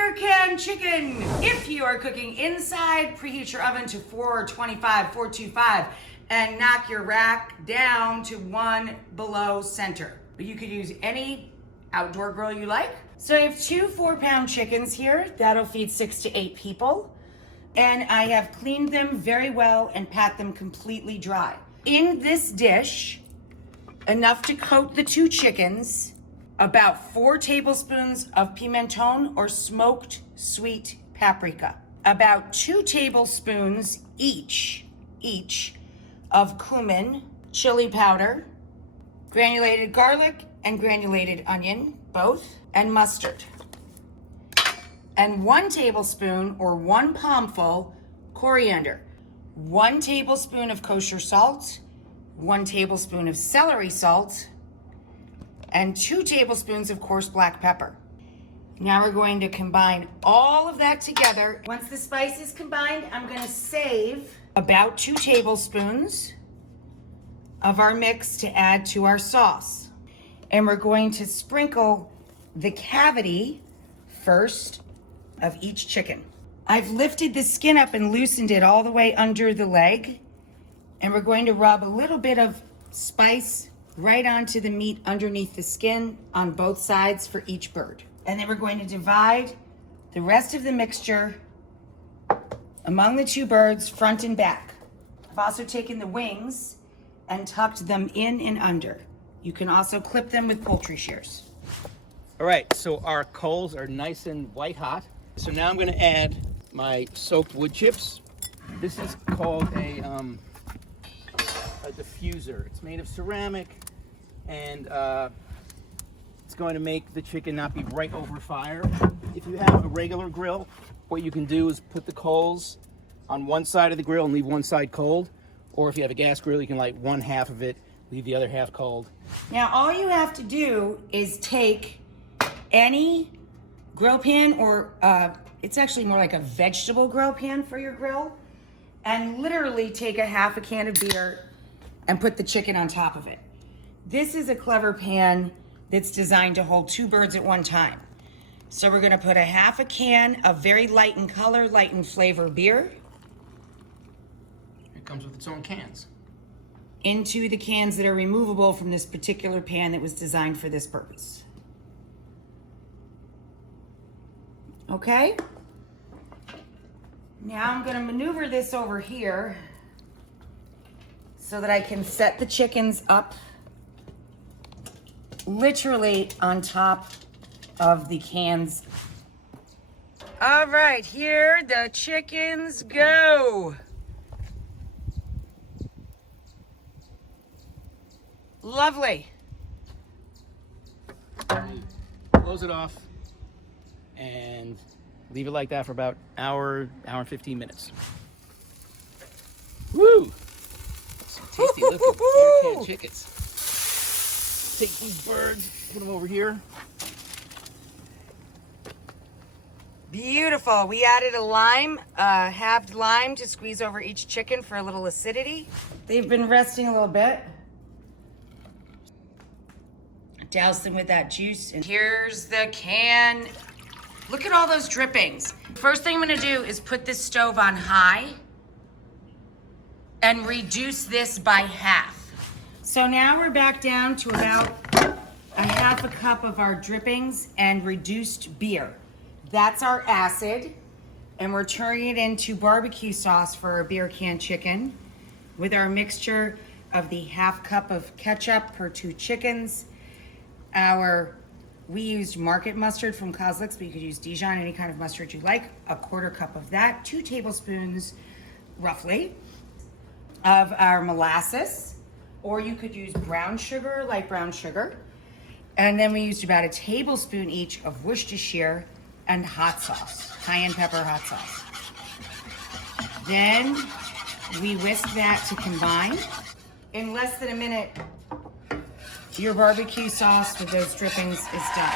beer can chicken. If you are cooking inside, preheat your oven to 425, and knock your rack down to 1 below center. But you could use any outdoor grill you like. So I have 2 4-pound chickens here. That'll feed 6 to 8 people. And I have cleaned them very well and pat them completely dry. In this dish, enough to coat the 2 chickens, about 4 tablespoons of pimenton or smoked sweet paprika, about 2 tablespoons each of cumin, chili powder, granulated garlic and granulated onion, both, and mustard. And 1 tablespoon or 1 palmful coriander, 1 tablespoon of kosher salt, 1 tablespoon of celery salt, and 2 tablespoons of coarse black pepper. Now we're going to combine all of that together. Once the spice is combined, I'm going to save about 2 tablespoons of our mix to add to our sauce. And we're going to sprinkle the cavity first of each chicken. I've lifted the skin up and loosened it all the way under the leg. And we're going to rub a little bit of spice right onto the meat underneath the skin on both sides for each bird. And then we're going to divide the rest of the mixture among the 2 birds, front and back. I've also taken the wings and tucked them in and under. You can also clip them with poultry shears. All right, so our coals are nice and white hot. So now I'm gonna add my soaked wood chips. This is called a diffuser. It's made of ceramic, and it's going to make the chicken not be right over fire. If you have a regular grill, what you can do is put the coals on one side of the grill and leave one side cold. Or if you have a gas grill, you can light one half of it, leave the other half cold. Now all you have to do is take any grill pan, or it's actually more like a vegetable grill pan for your grill, and literally take a half a can of beer and put the chicken on top of it. This is a clever pan that's designed to hold 2 birds at one time. So we're gonna put a half a can of very light in color, light in flavor beer. It comes with its own cans. Into the cans that are removable from this particular pan that was designed for this purpose. Okay? Now I'm gonna maneuver this over here so that I can set the chickens up literally on top of the cans. All right, here the chickens go. Lovely. Close it off and leave it like that for about hour and 15 minutes. Woo! Some tasty looking beer can chickens. Take these birds, put them over here. Beautiful. We added a lime, halved lime to squeeze over each chicken for a little acidity. They've been resting a little bit. Douse them with that juice. And here's the can. Look at all those drippings. First thing I'm gonna do is put this stove on high and reduce this by half. So now we're back down to about a half a cup of our drippings and reduced beer. That's our acid, and we're turning it into barbecue sauce for our beer can chicken with our mixture of the half cup of ketchup per 2 chickens. We used market mustard from Kozlik's, but you could use Dijon, any kind of mustard you like, a 1/4 cup of that, 2 tablespoons roughly of our molasses, or you could use brown sugar, light brown sugar. And then we used about a tablespoon each of Worcestershire and hot sauce, cayenne pepper hot sauce. Then we whisk that to combine. In less than a minute, your barbecue sauce with those drippings is done.